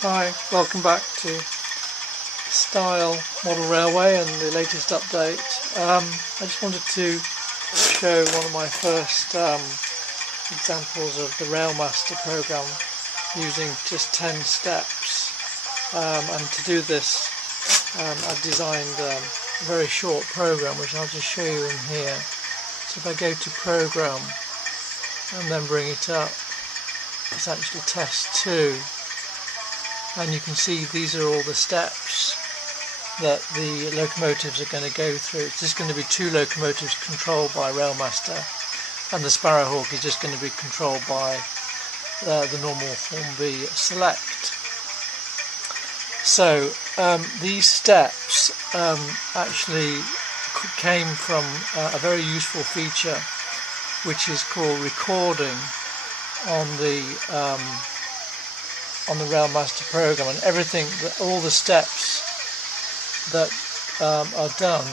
Hi, welcome back to Styal Model Railway and the latest update. I just wanted to show one of my first examples of the Railmaster program using just 10 steps, and to do this I've designed a very short program which I'll just show you in here. So if I go to Program and then bring it up, it's actually Test 2. And you can see these are all the steps that the locomotives are going to go through. It's just going to be 2 locomotives controlled by Railmaster, and the Sparrowhawk is just going to be controlled by the normal Hornby Select. So these steps actually came from a very useful feature which is called recording on the Railmaster program, and everything, all the steps that are done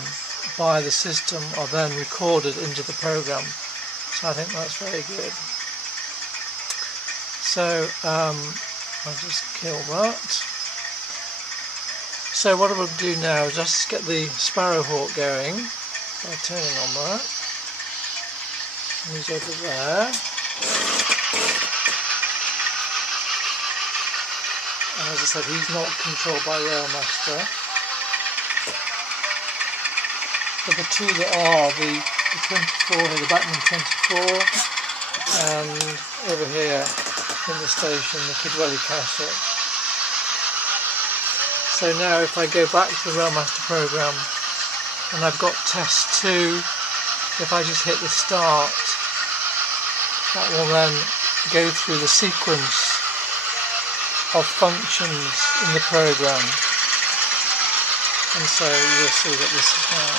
by the system are then recorded into the program. So I think that's very good. So I'll just kill that. So what I will do now is just get the Sparrowhawk going by turning on that. And he's over there. And as I said, he's not controlled by Railmaster. But the 2 that are, the 24 here, the Backman 24, and over here in the station, the Kidwelly Castle. So now if I go back to the Railmaster program, and I've got Test 2, if I just hit the start, that will then go through the sequence of functions in the program, and so you'll see that this is now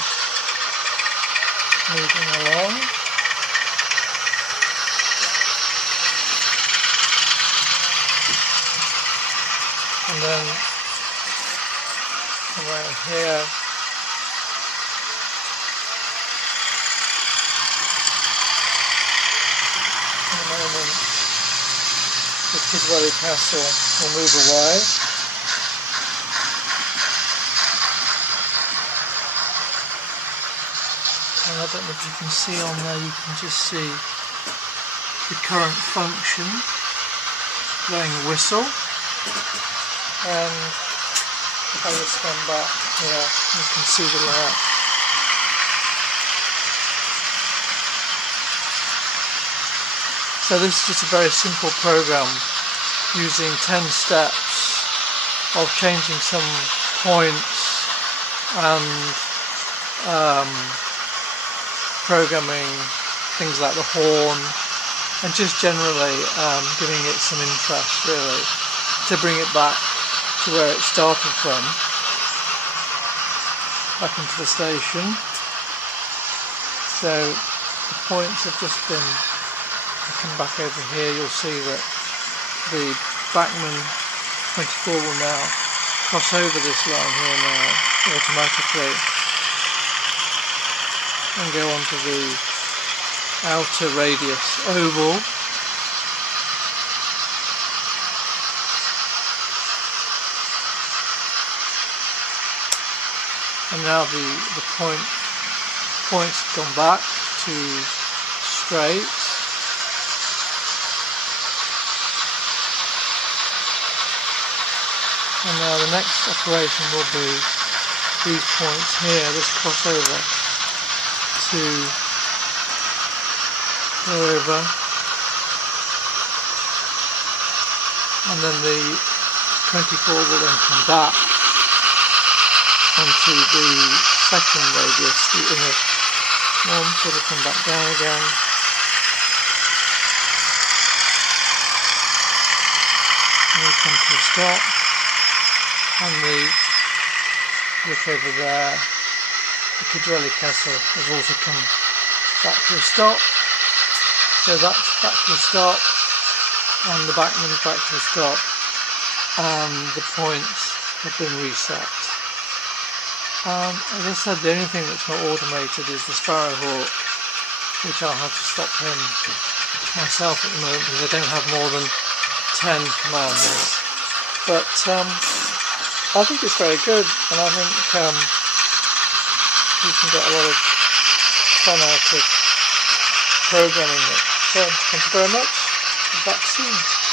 moving along. And then around here in a moment the Kidwelly Castle will move away. And I don't know if you can see on there, you can just see the current function blowing a whistle. And if I just come back here, you can see the layout. So this is just a very simple program using 10 steps of changing some points and programming things like the horn, and just generally giving it some interest, really, to bring it back to where it started from, back into the station. So the points have just been, come back over here, you'll see that the Backman 24 will now cross over this line here now automatically and go on to the outer radius oval. And now the points have gone back to straight. And now the next operation will be these points here, this crossover to go over, and then the 24 will then come back onto the second radius, the inner one, so it'll come back down again. And we'll come to a stop. And the look over there, the Kidwelly Castle has also come back to a stop. So that's back to a stop, and the Backman's back to a stop, and the points have been reset. As I said, the only thing that's not automated is the Sparrowhawk, which I'll have to stop him myself at the moment because I don't have more than 10 commands. but I think it's very good, and I think you can get a lot of fun out of programming it. So thank you very much. Back soon.